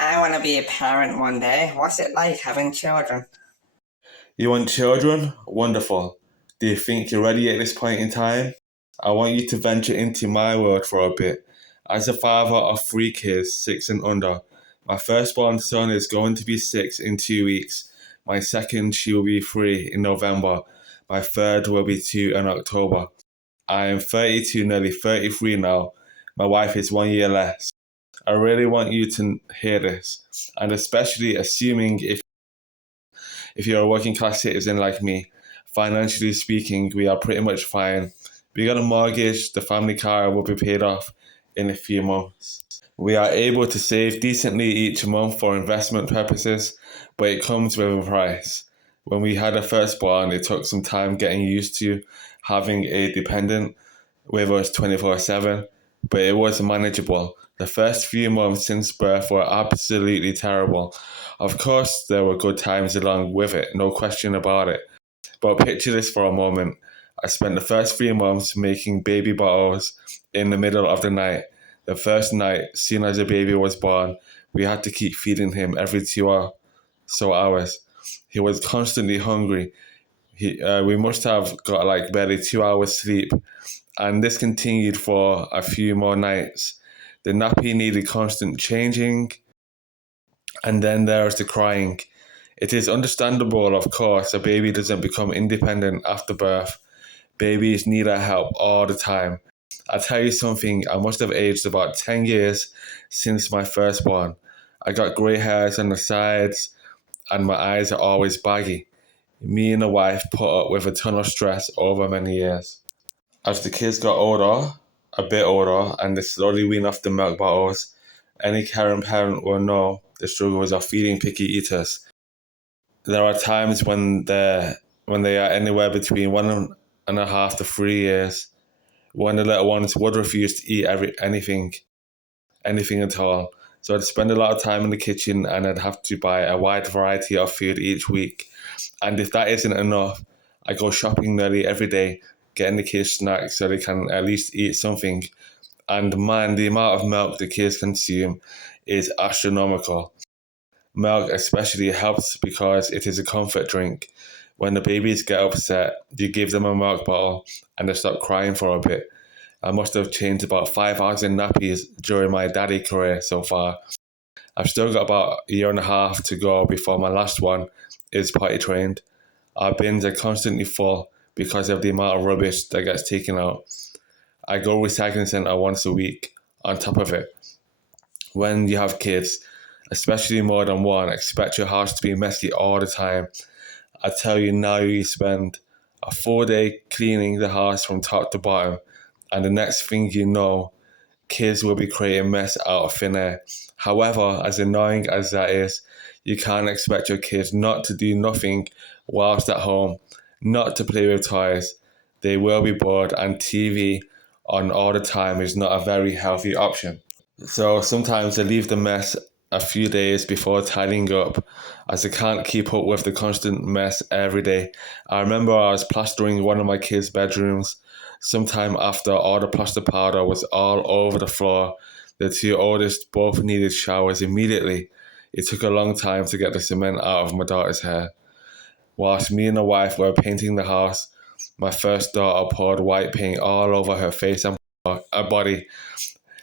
I want to be a parent one day. What's it like having children? You want children? Wonderful. Do you think you're ready at this point in time? I want you to venture into my world for a bit. As a father of three kids, 6 and under, my firstborn son is going to be 6 in 2 weeks. My second, she will be 3 in November. My third will be 2 in October. I am 32, nearly 33 now. My wife is 1 year less. I really want you to hear this, and especially assuming if you're a working class citizen like me, financially speaking, we are pretty much fine. We got a mortgage, the family car will be paid off in a few months. We are able to save decently each month for investment purposes, but it comes with a price. When we had a firstborn, it took some time getting used to having a dependent with us 24/7, but it was manageable. The first few months since birth were absolutely terrible. Of course, there were good times along with it, no question about it. But picture this for a moment. I spent the first 3 months making baby bottles in the middle of the night. The first night, soon as the baby was born, we had to keep feeding him every 2 hours. He was constantly hungry. We must have got like barely 2 hours sleep, and this continued for a few more nights. The nappy needed constant changing, and then there's the crying. It is understandable, of course, a baby doesn't become independent after birth. Babies need our help all the time. I'll tell you something, I must have aged about 10 years since my firstborn. I got grey hairs on the sides, and my eyes are always baggy. Me and the wife put up with a ton of stress over many years. As the kids got older, a bit older, and they slowly wean off the milk bottles, any caring parent will know the struggles of feeding picky eaters. There are times when they are anywhere between 1.5 to 3 years, when the little ones would refuse to eat anything at all. So I'd spend a lot of time in the kitchen, and I'd have to buy a wide variety of food each week. And if that isn't enough, I go shopping nearly every day, getting the kids snacks so they can at least eat something. And man, the amount of milk the kids consume is astronomical. Milk especially helps because it is a comfort drink. When the babies get upset, you give them a milk bottle and they stop crying for a bit. I must have changed about 5,000 nappies during my daddy career so far. I've still got about a year and a half to go before my last one is potty trained. Our bins are constantly full because of the amount of rubbish that gets taken out. I go recycling centre once a week on top of it. When you have kids, especially more than one, expect your house to be messy all the time. I tell you now, you spend a full day cleaning the house from top to bottom, and the next thing you know, kids will be creating mess out of thin air. However, as annoying as that is, you can't expect your kids not to do nothing whilst at home, not to play with toys. They will be bored, and TV on all the time is not a very healthy option. So sometimes I leave the mess a few days before tidying up, as I can't keep up with the constant mess every day. I remember I was plastering one of my kids' bedrooms sometime after all the plaster powder was all over the floor. The two oldest both needed showers immediately. It took a long time to get the cement out of my daughter's hair. Whilst me and the wife were painting the house, my first daughter poured white paint all over her face and her body.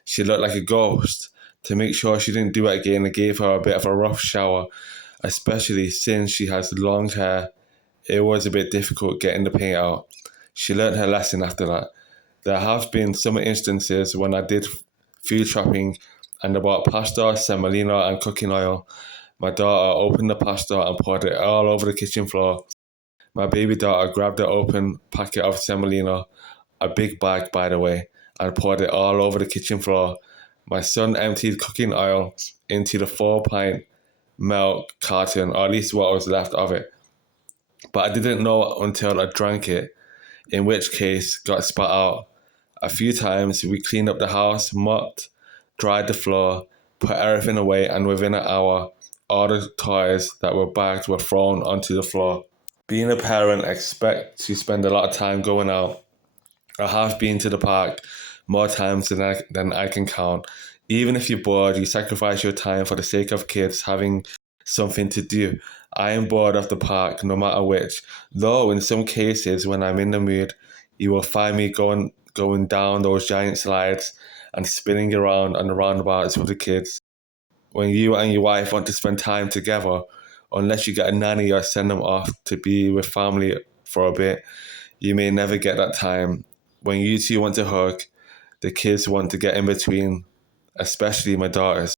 She looked like a ghost. To make sure she didn't do it again, I gave her a bit of a rough shower, especially since she has long hair. It was a bit difficult getting the paint out. She learned her lesson after that. There have been some instances when I did food shopping and I bought pasta, semolina, and cooking oil. My daughter opened the pasta and poured it all over the kitchen floor. My baby daughter grabbed the open packet of semolina, a big bag by the way, and poured it all over the kitchen floor. My son emptied cooking oil into the 4 pint milk carton, or at least what was left of it. But I didn't know until I drank it, in which case got spat out. A few times we cleaned up the house, mopped, dried the floor, put everything away, and within an hour, all the toys that were bagged were thrown onto the floor. Being a parent, expect to spend a lot of time going out. I have been to the park, more times than I can count. Even if you're bored, you sacrifice your time for the sake of kids having something to do. I am bored of the park, no matter which. Though in some cases, when I'm in the mood, you will find me going down those giant slides and spinning around on the roundabouts with the kids. When you and your wife want to spend time together, unless you get a nanny or send them off to be with family for a bit, you may never get that time. When you two want to hug, the kids want to get in between, especially my daughters.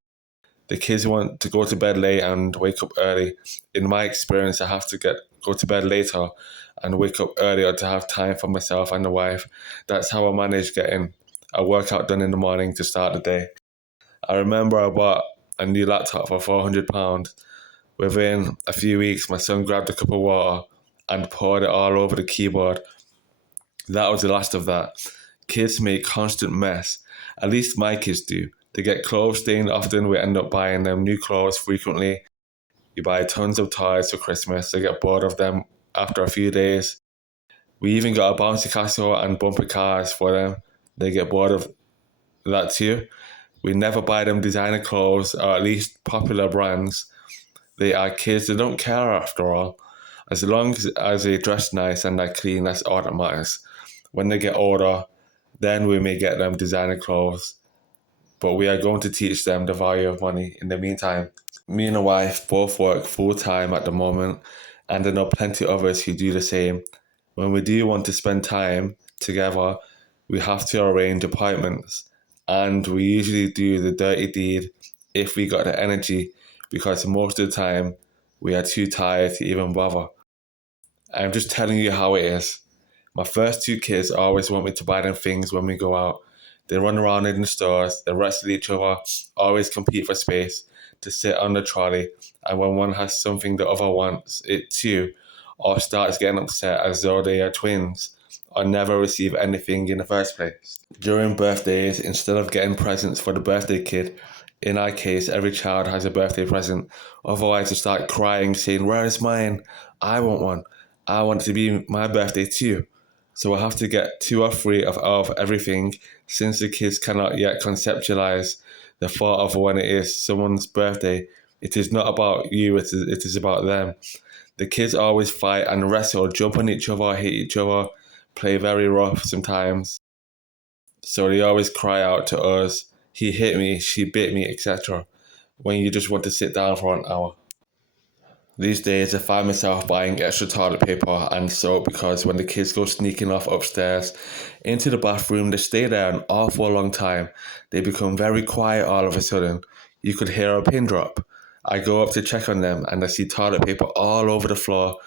The kids want to go to bed late and wake up early. In my experience, I have to go to bed later and wake up earlier to have time for myself and the wife. That's how I manage getting a workout done in the morning to start the day. I remember I bought a new laptop for £400. Within a few weeks, my son grabbed a cup of water and poured it all over the keyboard. That was the last of that. Kids make constant mess. At least my kids do. They get clothes stained often. We end up buying them new clothes frequently. We buy tons of toys for Christmas. They get bored of them after a few days. We even got a bouncy castle and bumper cars for them. They get bored of that too. We never buy them designer clothes, or at least popular brands. They are kids. They don't care after all. As long as they dress nice and are clean, that's all that matters. When they get older, then we may get them designer clothes. But we are going to teach them the value of money in the meantime. Me and the wife both work full time at the moment, and I know plenty of others who do the same. When we do want to spend time together, we have to arrange appointments, and we usually do the dirty deed if we got the energy, because most of the time we are too tired to even bother. I'm just telling you how it is. My first two kids always want me to buy them things when we go out. They run around in the stores, they wrestle each other, always compete for space to sit on the trolley, and when one has something the other wants it too, or starts getting upset as though they are twins, or never receive anything in the first place. During birthdays, instead of getting presents for the birthday kid, in our case, every child has a birthday present. Otherwise, they start crying, saying, "Where is mine? I want one. I want it to be my birthday too." So I have to get two or three of everything, since the kids cannot yet conceptualize the thought of when it is someone's birthday. It is not about you, it is about them. The kids always fight and wrestle, jump on each other, hit each other, play very rough sometimes. So they always cry out to us, "He hit me, she bit me," etc. when you just want to sit down for an hour. These days, I find myself buying extra toilet paper and soap because when the kids go sneaking off upstairs into the bathroom, they stay there an awful long time. They become very quiet all of a sudden. You could hear a pin drop. I go up to check on them and I see toilet paper all over the floor,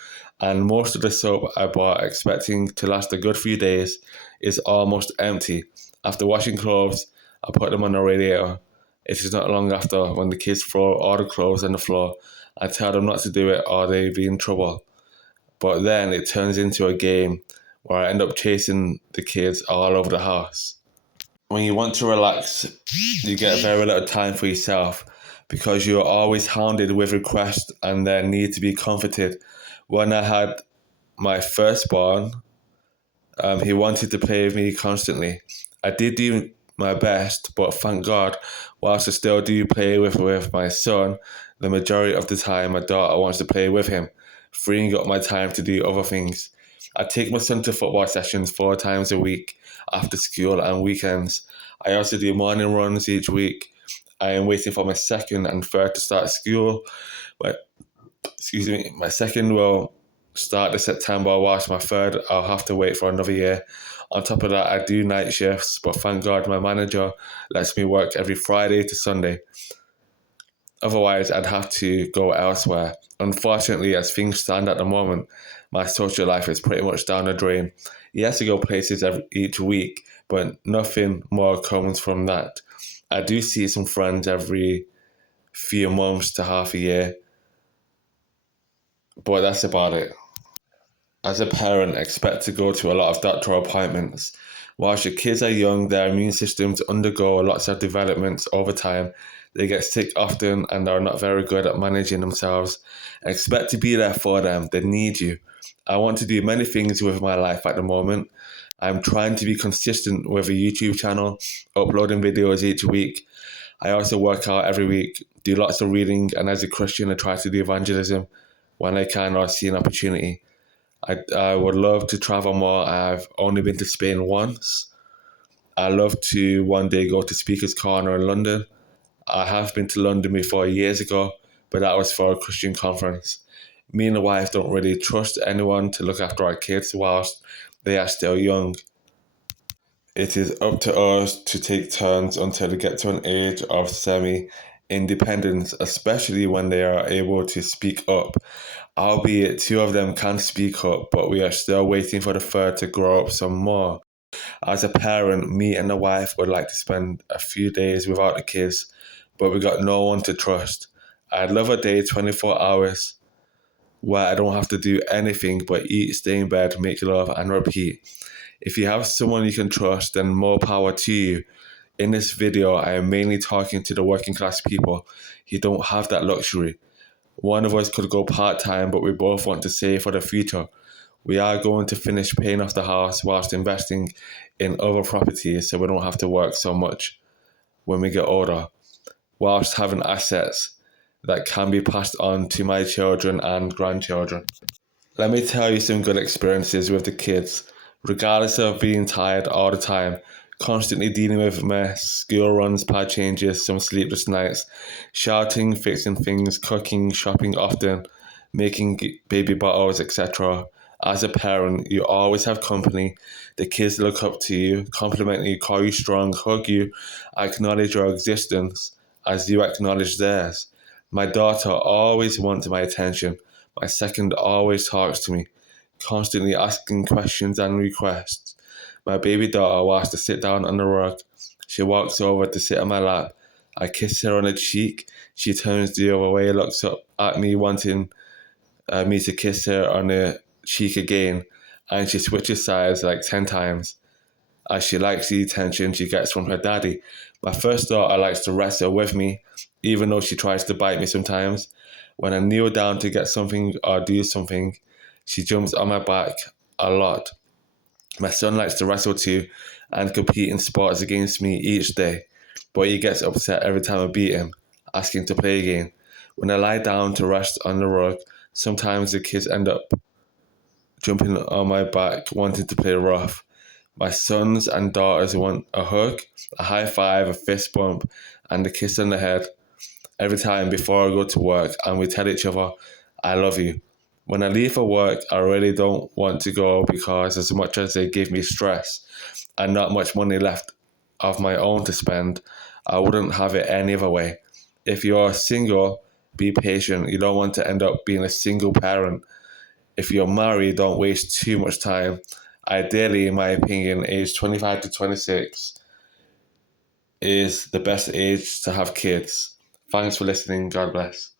and most of the soap I bought expecting to last a good few days is almost empty. After washing clothes, I put them on the radiator. It is not long after when the kids throw all the clothes on the floor. I tell them not to do it or they'll be in trouble. But then it turns into a game where I end up chasing the kids all over the house. When you want to relax, you get very little time for yourself because you're always hounded with requests and their need to be comforted. When I had my firstborn, he wanted to play with me constantly. I did do my best, but thank God, whilst I still do play with my son, the majority of the time my daughter wants to play with him, freeing up my time to do other things. I take my son to football sessions 4 times a week after school and weekends. I also do morning runs each week. I am waiting for my second and third to start school. My second will start this September, whilst my third I'll have to wait for another year. On top of that, I do night shifts, but thank God my manager lets me work every Friday to Sunday. Otherwise, I'd have to go elsewhere. Unfortunately, as things stand at the moment, my social life is pretty much down the drain. Yes, I go places each week, but nothing more comes from that. I do see some friends every few months to half a year, but that's about it. As a parent, expect to go to a lot of doctor appointments. Whilst your kids are young, their immune systems undergo lots of developments over time. They get sick often and are not very good at managing themselves. Expect to be there for them. They need you. I want to do many things with my life at the moment. I'm trying to be consistent with a YouTube channel, uploading videos each week. I also work out every week, do lots of reading, and as a Christian, I try to do evangelism when I can or see an opportunity. I would love to travel more. I've only been to Spain once. I love to one day go to Speaker's Corner in London. I have been to London before years ago, but that was for a Christian conference. Me and the wife don't really trust anyone to look after our kids whilst they are still young. It is up to us to take turns until they get to an age of semi-independence, especially when they are able to speak up. Albeit two of them can speak up, but we are still waiting for the third to grow up some more. As a parent, me and the wife would like to spend a few days without the kids, but we got no one to trust. I'd love a day 24 hours where I don't have to do anything but eat, stay in bed, make love, and repeat. If you have someone you can trust, then more power to you. In this video, I am mainly talking to the working class people who don't have that luxury. One of us could go part-time, but we both want to save for the future. We are going to finish paying off the house whilst investing in other properties so we don't have to work so much when we get older, whilst having assets that can be passed on to my children and grandchildren. Let me tell you some good experiences with the kids. Regardless of being tired all the time, constantly dealing with mess, school runs, pad changes, some sleepless nights, shouting, fixing things, cooking, shopping often, making baby bottles, etc. As a parent, you always have company. The kids look up to you, compliment you, call you strong, hug you, acknowledge your existence as you acknowledge theirs. My daughter always wants my attention. My second always talks to me, constantly asking questions and requests. My baby daughter wants to sit down on the rug. She walks over to sit on my lap. I kiss her on the cheek. She turns the other way, looks up at me, wanting me to kiss her on the cheek again, and she switches sides like 10 times as she likes the attention she gets from her daddy. My first daughter likes to wrestle with me, even though she tries to bite me sometimes. When I kneel down to get something or do something, she jumps on my back a lot. My son likes to wrestle too and compete in sports against me each day, but he gets upset every time I beat him, asking to play again. When I lie down to rest on the rug, sometimes the kids end up jumping on my back, wanting to play rough. My sons and daughters want a hug, a high five, a fist bump, and a kiss on the head every time before I go to work, and we tell each other, I love you. When I leave for work, I really don't want to go because as much as they give me stress and not much money left of my own to spend, I wouldn't have it any other way. If you're single, be patient. You don't want to end up being a single parent. If you're married, don't waste too much time. Ideally, in my opinion, age 25 to 26 is the best age to have kids. Thanks for listening. God bless.